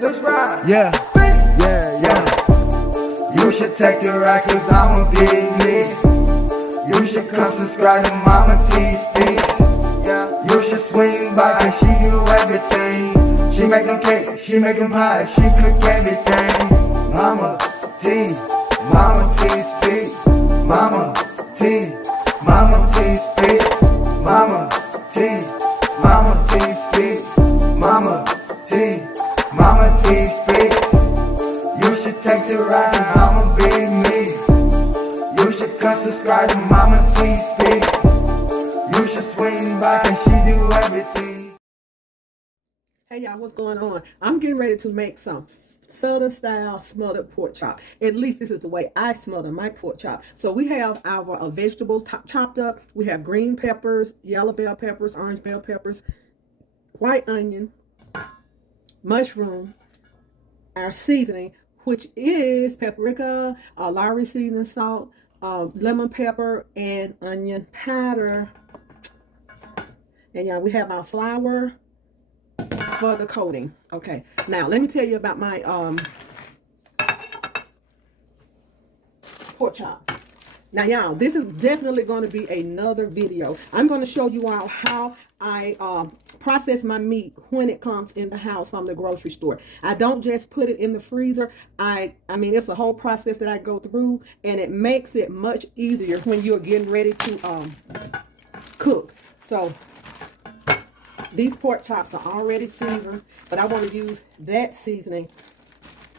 Let's ride. Yeah. Yeah, yeah. You should take the ride, cause I'm a big nigga. You should come subscribe to Mama T Speaks. You should swing by, cause she do everything. She make them cake, she make them pie, she cook everything. Mama T Speaks. Mama T Speaks. Mama T Speaks. Mama T Speaks. You should take the ride, cause I'm a big nigga. You should come subscribe to Mama T Speaks. You should swing by, cause she do everything. Hey y'all, what's going on? I'm getting ready to make some Southern style smothered pork chop. At least this is the way I smother my pork chop. So we have our vegetables chopped up. We have green peppers, yellow bell peppers, orange bell peppers, white onion, mushroom, our seasoning, which is paprika, Lowry seasoning salt, lemon pepper, and onion powder. And yeah, we have our flour for the coating. Okay, now let me tell you about my pork chop. Now y'all, this is definitely going to be another video. I'm going to show you all how I process my meat when it comes in the house from the grocery store. I don't just put it in the freezer. I mean, it's a whole process that I go through, and it makes it much easier when you're getting ready to cook. So these pork chops are already seasoned, but I want to use that seasoning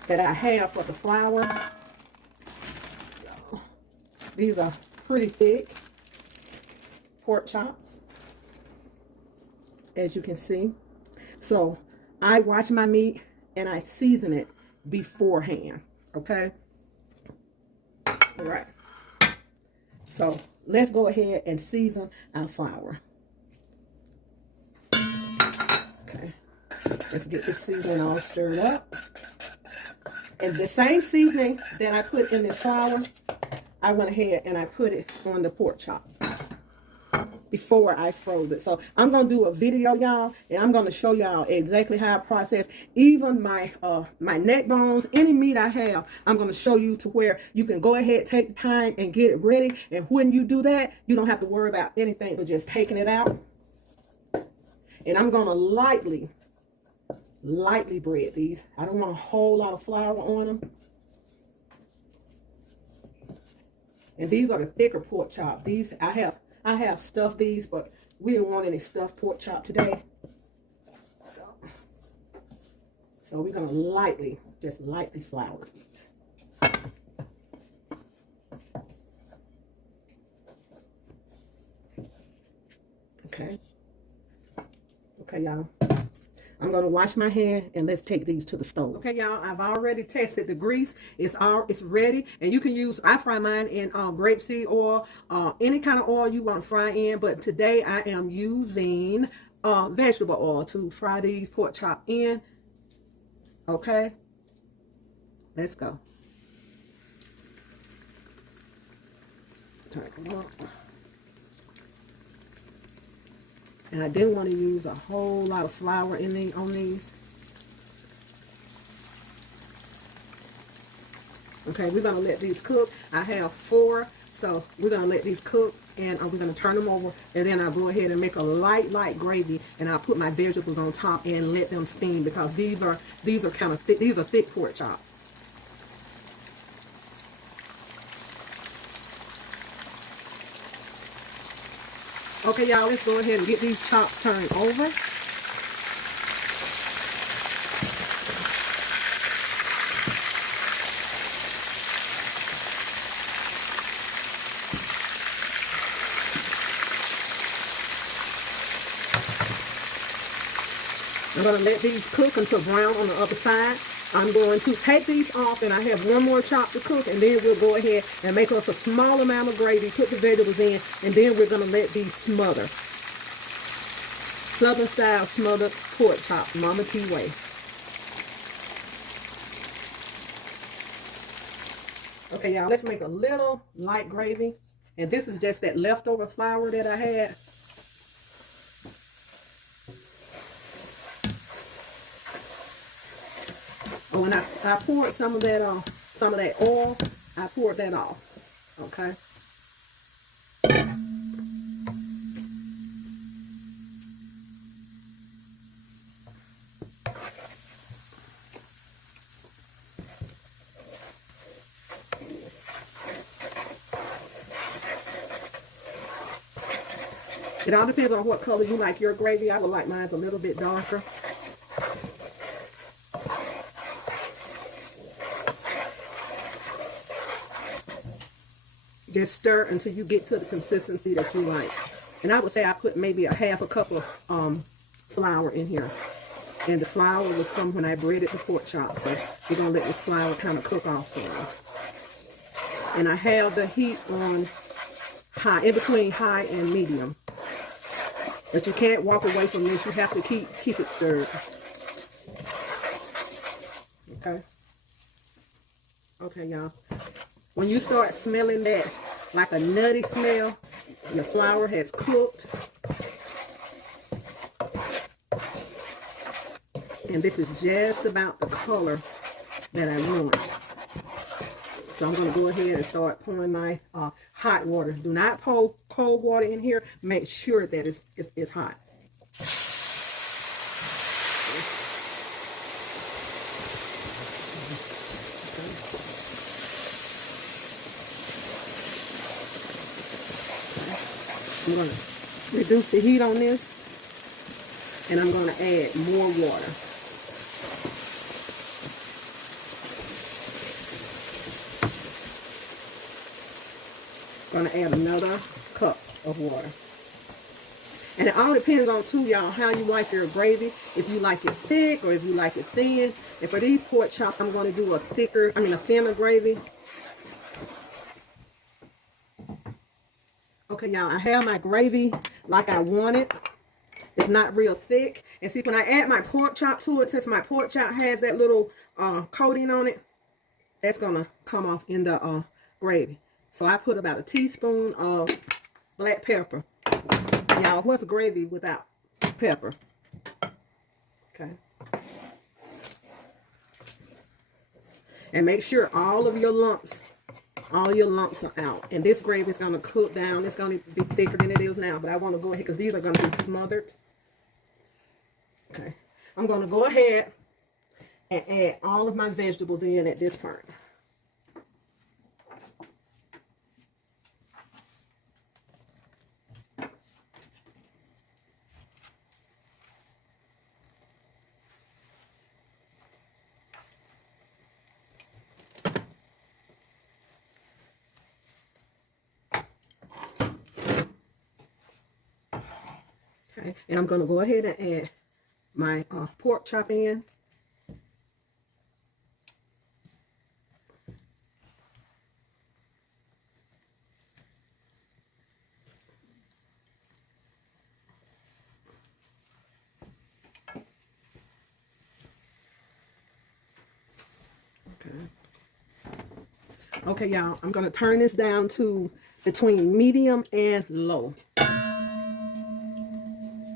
that I have for the flour. These are pretty thick pork chops, as you can see. So I wash my meat and I season it beforehand, okay? All right. So let's go ahead and season our flour. Okay, let's get this seasoning all stirred up. And the same seasoning that I put in this flour, I went ahead and I put it on the pork chop before I froze it. So I'm going to do a video, y'all, and I'm going to show y'all exactly how I process even my my neck bones, any meat I have. I'm going to show you to where you can go ahead, take the time and get it ready. And when you do that, you don't have to worry about anything but just taking it out. And I'm going to lightly bread these. I don't want a whole lot of flour on them. And these are the thicker pork chop. These I have stuffed these, but we didn't want any stuffed pork chop today. So we're gonna just lightly flour these. Okay. Okay, y'all. I'm going to wash my hand and let's take these to the stove. Okay, y'all, I've already tested the grease. It's ready, and you can use, I fry mine in grapeseed oil, any kind of oil you want to fry in, but today I am using vegetable oil to fry these pork chop in. Okay, let's go. Turn it on. And I didn't want to use a whole lot of flour on these. Okay, we're going to let these cook. I have 4, so we're going to let these cook, and we're going to turn them over, and then I'll go ahead and make a light gravy, and I'll put my vegetables on top and let them steam, because these are kind of thick. These are thick pork chops. Okay, y'all, let's go ahead and get these chops turned over. I'm going to let these cook until brown on the other side. I'm going to take these off, and I have one more chop to cook, and then we'll go ahead and make us a small amount of gravy, put the vegetables in, and then we're going to let these smother. Southern style smothered pork chop, Mama T way. Okay, y'all, let's make a little light gravy, and this is just that leftover flour that I had. Oh, and I poured some of that oil. I poured that off. Okay. It all depends on what color you like your gravy. I would like mine a little bit darker. Just stir until you get to the consistency that you like. And I would say I put maybe a half a cup of flour in here. And the flour was from when I breaded the pork chop. So we're going to let this flour kind of cook off some. And I have the heat on high, in between high and medium. But you can't walk away from this. You have to keep it stirred. Okay. Okay, y'all. When you start smelling that, like a nutty smell, your flour has cooked. And this is just about the color that I want. So I'm going to go ahead and start pouring my hot water. Do not pour cold water in here. Make sure that it's hot. I'm going to reduce the heat on this, and I'm going to add more water. Going to add another cup of water. And it all depends on, too, y'all, how you like your gravy. If you like it thick or if you like it thin. And for these pork chops, I'm going to do a thinner gravy. Okay, y'all, I have my gravy like I want it. It's not real thick. And see, when I add my pork chop to it, since my pork chop has that little coating on it, that's going to come off in the gravy. So I put about a teaspoon of black pepper. Y'all, what's gravy without pepper? Okay. And make sure all your lumps are out. And this gravy is going to cook down. It's going to be thicker than it is now. But I want to go ahead because these are going to be smothered. Okay. I'm going to go ahead and add all of my vegetables in at this part. Okay, and I'm going to go ahead and add my pork chop in. Okay, y'all, I'm going to turn this down to between medium and low.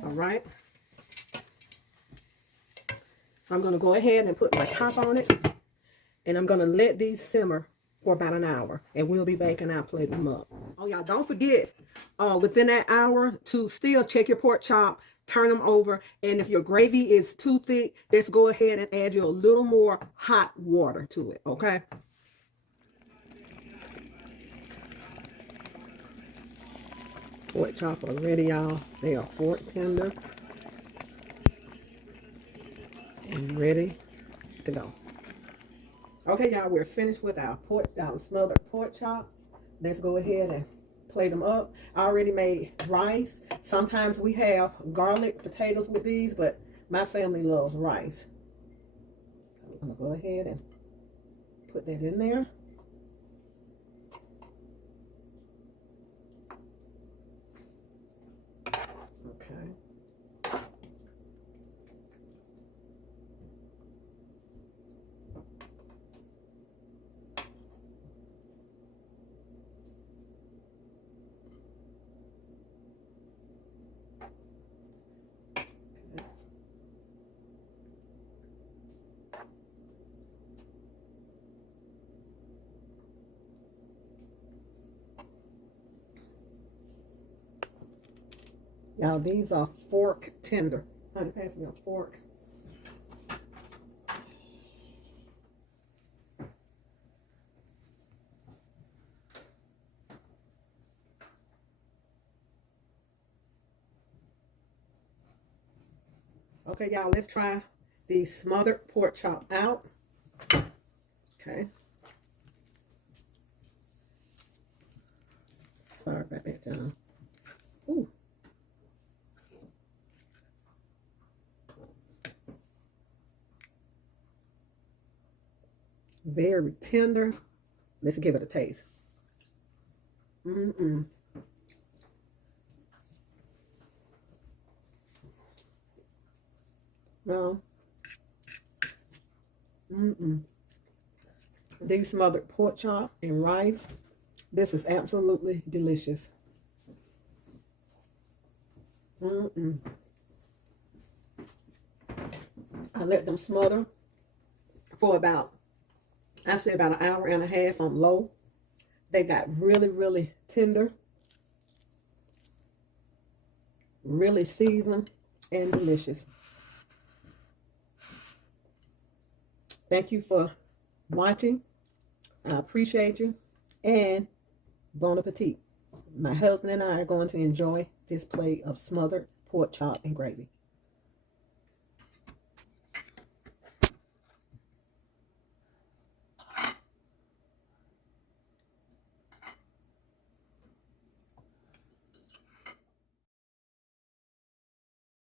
All right. So I'm going to go ahead and put my top on it. And I'm going to let these simmer for about an hour. And we'll be back and I'll plate them up. Oh, y'all, don't forget, within that hour to still check your pork chop, turn them over. And if your gravy is too thick, let's go ahead and add you a little more hot water to it, okay? Pork chop are ready, y'all. They are fork tender and ready to go. Okay, y'all, we're finished with our smothered pork chop. Let's go ahead and plate them up. I already made rice. Sometimes we have garlic potatoes with these, but my family loves rice. I'm gonna go ahead and put that in there. Okay. Y'all, these are fork tender. Honey, pass me a fork. Okay, y'all, let's try the smothered pork chop out. Okay. Sorry about that, John. Ooh. Very tender. Let's give it a taste. No. These smothered pork chop and rice. This is absolutely delicious. I let them smother for about, I say about an hour and a half on low. They got really, really tender, really seasoned, and delicious. Thank you for watching. I appreciate you. And bon appetit. My husband and I are going to enjoy this plate of smothered pork chop and gravy.